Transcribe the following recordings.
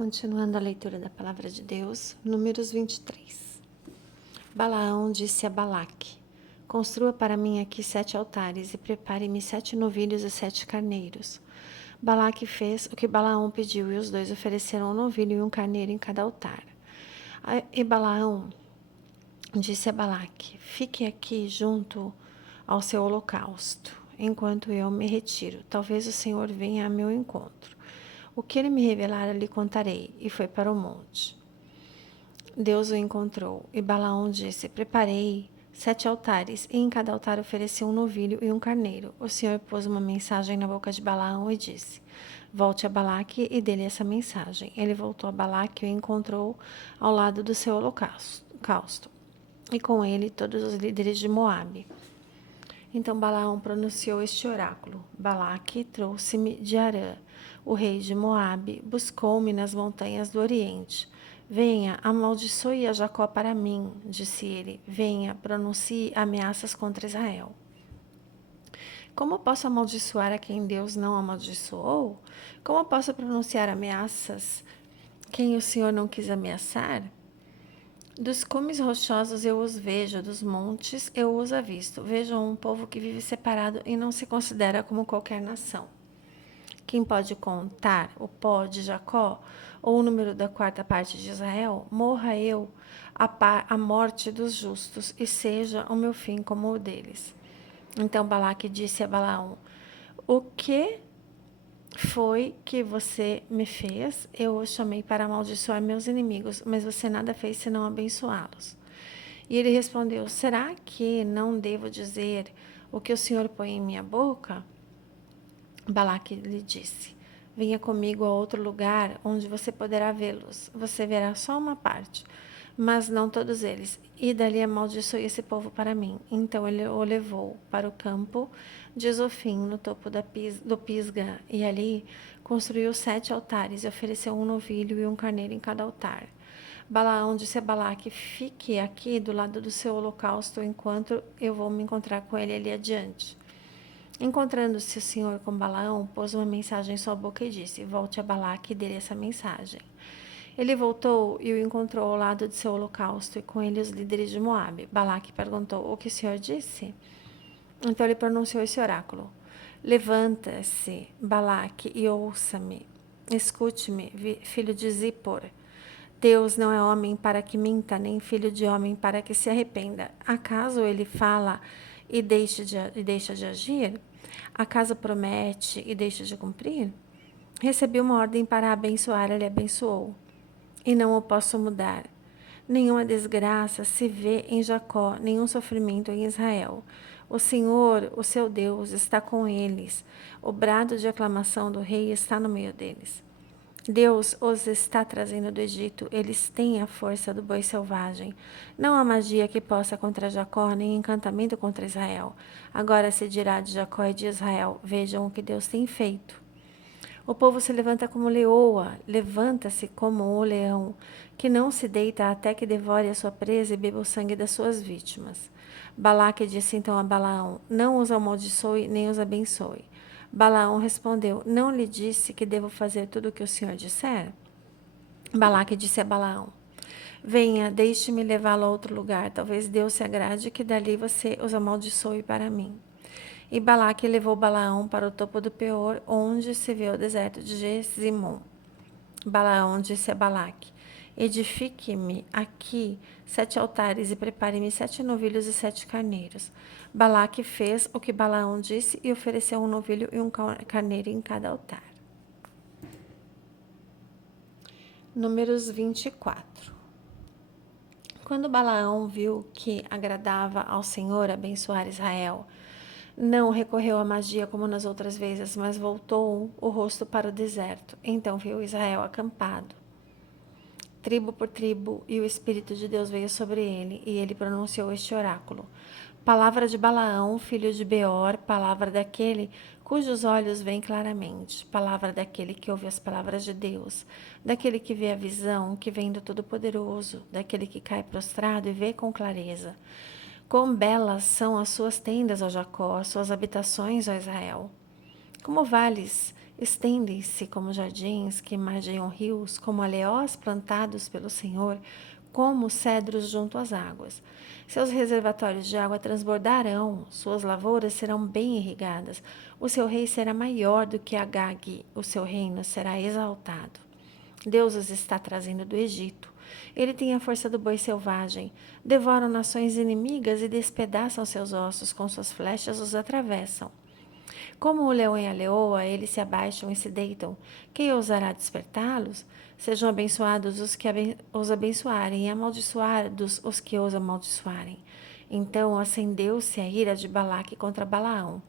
Continuando a leitura da palavra de Deus, Números 23. Balaão disse a Balaque: construa para mim aqui 7 altares e prepare-me 7 novilhos e 7 carneiros. Balaque fez o que Balaão pediu, e os dois ofereceram um novilho e um carneiro em cada altar. E Balaão disse a Balaque: fique aqui junto ao seu holocausto, enquanto eu me retiro. Talvez o Senhor venha a meu encontro. O que ele me revelar, lhe contarei. E foi para o monte. Deus o encontrou, e Balaão disse: preparei 7 altares, e em cada altar ofereci um novilho e um carneiro. O Senhor pôs uma mensagem na boca de Balaão e disse: volte a Balaque e dê-lhe essa mensagem. Ele voltou a Balaque e o encontrou ao lado do seu holocausto, e com ele todos os líderes de Moabe. Então Balaão pronunciou este oráculo: Balaque trouxe-me de Arã, o rei de Moabe, buscou-me nas montanhas do Oriente. Venha, amaldiçoe a Jacó para mim, disse ele. Venha, pronuncie ameaças contra Israel. Como posso amaldiçoar a quem Deus não amaldiçoou? Como posso pronunciar ameaças quem o Senhor não quis ameaçar? Dos cumes rochosos eu os vejo, dos montes eu os avisto. Vejam um povo que vive separado e não se considera como qualquer nação. Quem pode contar o pó de Jacó, ou o número da 4ª parte de Israel? Morra eu a morte dos justos, e seja o meu fim como o deles. Então Balaque disse a Balaão: o que foi que você me fez? Eu o chamei para amaldiçoar meus inimigos, mas você nada fez senão abençoá-los. E ele respondeu: será que não devo dizer o que o Senhor põe em minha boca? Balaque lhe disse: venha comigo a outro lugar onde você poderá vê-los. Você verá só uma parte, mas não todos eles. E dali amaldiçoe esse povo para mim. Então ele o levou para o campo de Zofim, no topo do Pisga, e ali construiu 7 altares e ofereceu um novilho e um carneiro em cada altar. Balaão disse a Balaque: fique aqui do lado do seu holocausto enquanto eu vou me encontrar com ele ali adiante. Encontrando-se o Senhor com Balaão, pôs uma mensagem em sua boca e disse: volte a Balaque e dê-lhe essa mensagem. Ele voltou e o encontrou ao lado de seu holocausto, e com ele os líderes de Moabe. Balaque perguntou: o que o Senhor disse? Então ele pronunciou esse oráculo: levanta-se, Balaque, e ouça-me. Escute-me, filho de Zippor. Deus não é homem para que minta, nem filho de homem para que se arrependa. Acaso ele fala e deixa de agir? Acaso promete e deixa de cumprir? Recebi uma ordem para abençoar, ele abençoou, e não o posso mudar. Nenhuma desgraça se vê em Jacó, nenhum sofrimento em Israel. O Senhor, o seu Deus, está com eles. O brado de aclamação do rei está no meio deles. Deus os está trazendo do Egito, eles têm a força do boi selvagem. Não há magia que possa contra Jacó, nem encantamento contra Israel. Agora se dirá de Jacó e de Israel: vejam o que Deus tem feito. O povo se levanta como leoa, levanta-se como o leão, que não se deita até que devore a sua presa e beba o sangue das suas vítimas. Balaque disse então a Balaão: não os amaldiçoe nem os abençoe. Balaão respondeu: não lhe disse que devo fazer tudo o que o Senhor disser? Balaque disse a Balaão: venha, deixe-me levá-lo a outro lugar. Talvez Deus se agrade que dali você os amaldiçoe para mim. E Balaque levou Balaão para o topo do Peor, onde se vê o deserto de Gesimon. Balaão disse a Balaque: edifique-me aqui 7 altares e prepare-me 7 novilhos e 7 carneiros. Balaque fez o que Balaão disse e ofereceu um novilho e um carneiro em cada altar. Números 24. Quando Balaão viu que agradava ao Senhor abençoar Israel, não recorreu à magia como nas outras vezes, mas voltou o rosto para o deserto. Então viu Israel acampado, tribo por tribo, e o Espírito de Deus veio sobre ele, e ele pronunciou este oráculo: palavra de Balaão, filho de Beor, palavra daquele cujos olhos veem claramente, palavra daquele que ouve as palavras de Deus, daquele que vê a visão que vem do Todo-Poderoso, daquele que cai prostrado e vê com clareza. Quão belas são as suas tendas, ó Jacó, as suas habitações, ó Israel. Como vales Estendem-se como jardins que margeiam rios, como aleós plantados pelo Senhor, como cedros junto às águas. Seus reservatórios de água transbordarão, suas lavouras serão bem irrigadas. O seu rei será maior do que Agag, o seu reino será exaltado. Deus os está trazendo do Egito. Ele tem a força do boi selvagem. Devoram nações inimigas e despedaçam seus ossos, com suas flechas os atravessam. Como o leão e a leoa, eles se abaixam e se deitam. Quem ousará despertá-los? Sejam abençoados os que os abençoarem e amaldiçoados os que os amaldiçoarem. Então acendeu-se a ira de Balaque contra Balaão.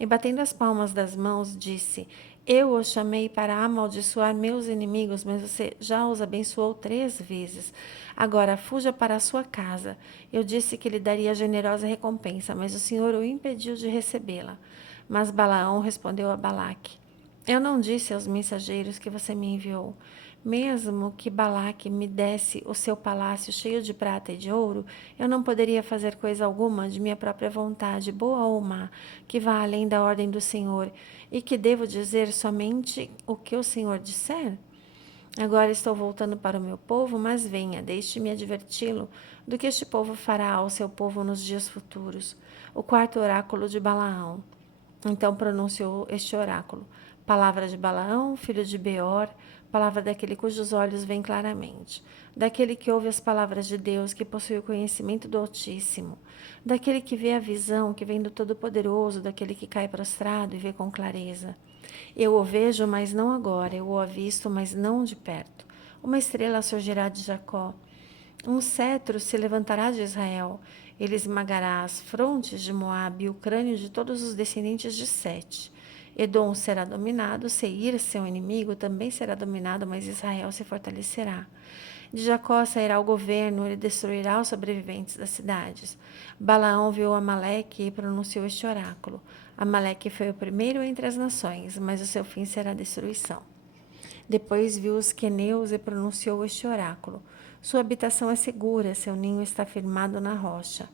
E batendo as palmas das mãos, disse: Eu os chamei para amaldiçoar meus inimigos, mas você já os abençoou 3 vezes. Agora fuja para a sua casa. Eu disse que lhe daria generosa recompensa, mas o Senhor o impediu de recebê-la. Mas Balaão respondeu a Balaque: Eu não disse aos mensageiros que você me enviou. Mesmo que Balaque me desse o seu palácio cheio de prata e de ouro, eu não poderia fazer coisa alguma de minha própria vontade, boa ou má, que vá além da ordem do Senhor, e que devo dizer somente o que o Senhor disser? Agora estou voltando para o meu povo, mas venha, deixe-me adverti-lo do que este povo fará ao seu povo nos dias futuros. O quarto oráculo de Balaão. Então pronunciou este oráculo: Palavra de Balaão, filho de Beor, palavra daquele cujos olhos veem claramente, daquele que ouve as palavras de Deus, que possui o conhecimento do Altíssimo, daquele que vê a visão que vem do Todo-Poderoso, daquele que cai prostrado e vê com clareza. Eu o vejo, mas não agora, eu o avisto, mas não de perto. Uma estrela surgirá de Jacó, um cetro se levantará de Israel. Ele esmagará as frontes de Moabe e o crânio de todos os descendentes de Sete. Edom será dominado, Seir, seu inimigo, também será dominado, mas Israel se fortalecerá. De Jacó sairá o governo, ele destruirá os sobreviventes das cidades. Balaão viu Amaleque e pronunciou este oráculo. Amaleque foi o primeiro entre as nações, mas o seu fim será destruição. Depois viu os queneus e pronunciou este oráculo. Sua habitação é segura, seu ninho está firmado na rocha.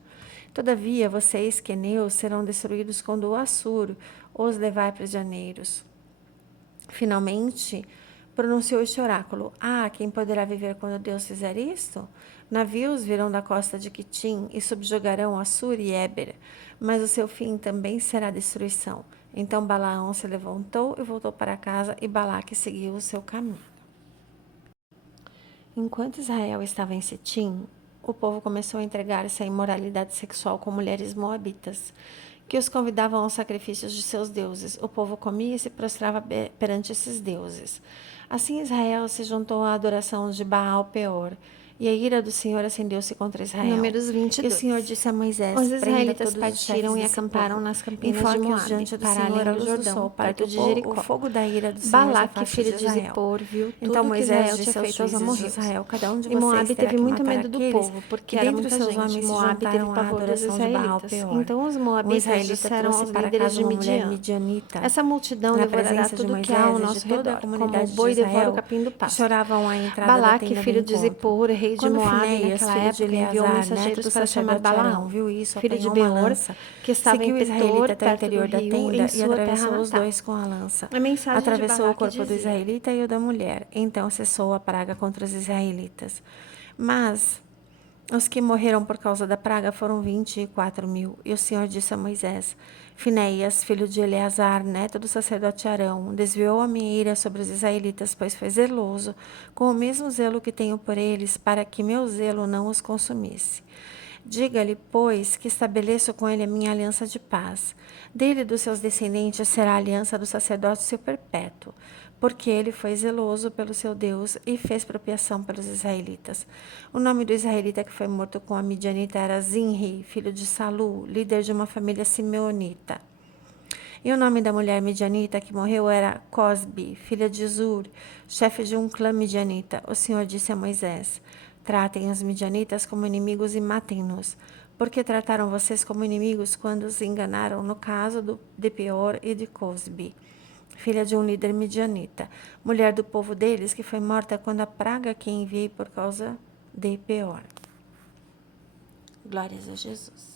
Todavia, vocês, queneus, serão destruídos quando o Assur os levar prisioneiros. Finalmente, pronunciou este oráculo: quem poderá viver quando Deus fizer isto? Navios virão da costa de Quitim e subjugarão Assur e Éber, mas o seu fim também será destruição. Então Balaão se levantou e voltou para casa, e Balaque seguiu o seu caminho. Enquanto Israel estava em Sitim, o povo começou a entregar-se à imoralidade sexual com mulheres moabitas, que os convidavam aos sacrifícios de seus deuses. O povo comia e se prostrava perante esses deuses. Assim Israel se juntou à adoração de Baal Peor, e a ira do Senhor acendeu-se contra Israel. Números 22. E o Senhor disse a Moisés: Os israelitas prenda todos partiram os e acamparam nas campinas de Enforque-os Moabe, do para Senhor além do do Jordão, sol, perto de Jericó. o fogo da ira do Senhor Balaque, filho de Zippor, viu tudo então que Moisés Israel disse tinha aos feito aos juízes de amorreus. Israel: cada um de E vocês Moabe terá teve que muito matar medo do aqueles povo, porque que era dentre muita seus gente. homens se Moabe teve juntaram à pavor dos adoração de Baal israelitas. Peor. Então os moabitas israelita disseram trouxe aos para líderes casa de uma mulher Midian: midianita, Essa multidão na devorará presença de tudo que há ao Moisés e de nosso toda a redor, como o comunidade de boi devora o Israel, capim do que pasto. choravam à entrada da Balaque, tenda do filho de encontro. Zippor, rei de Quando Moabe, Finéias, naquela filho de época enviou Eleazar, neto mensageiros do para chamar sacerdote Arão, Balaão, viu isso, filho de apanhou uma Beor, lança, que estava em seguiu o israelita Petor, até o perto do interior da rio, tenda em e sua terra atravessou os natal. 2 com a lança. A mensagem de Atravessou o Balaque corpo do dizia: israelita e o da mulher. Então cessou a praga contra os israelitas. Mas os que morreram por causa da praga foram 24.000. E o Senhor disse a Moisés: Finéias, filho de Eleazar, neto do sacerdote Arão, desviou a minha ira sobre os israelitas, pois foi zeloso, com o mesmo zelo que tenho por eles, para que meu zelo não os consumisse. Diga-lhe, pois, que estabeleço com ele a minha aliança de paz. Dele e dos seus descendentes será a aliança do sacerdócio perpétuo, porque ele foi zeloso pelo seu Deus e fez propiação pelos israelitas. O nome do israelita que foi morto com a midianita era Zinri, filho de Salu, líder de uma família simeonita. E o nome da mulher midianita que morreu era Cosbi, filha de Zur, chefe de um clã midianita. O Senhor disse a Moisés: Tratem os midianitas como inimigos e matem-nos. Porque trataram vocês como inimigos quando os enganaram no caso de Peor e de Cosbi, filha de um líder midianita, mulher do povo deles, que foi morta quando a praga que enviei por causa de Peor. Glórias a Jesus.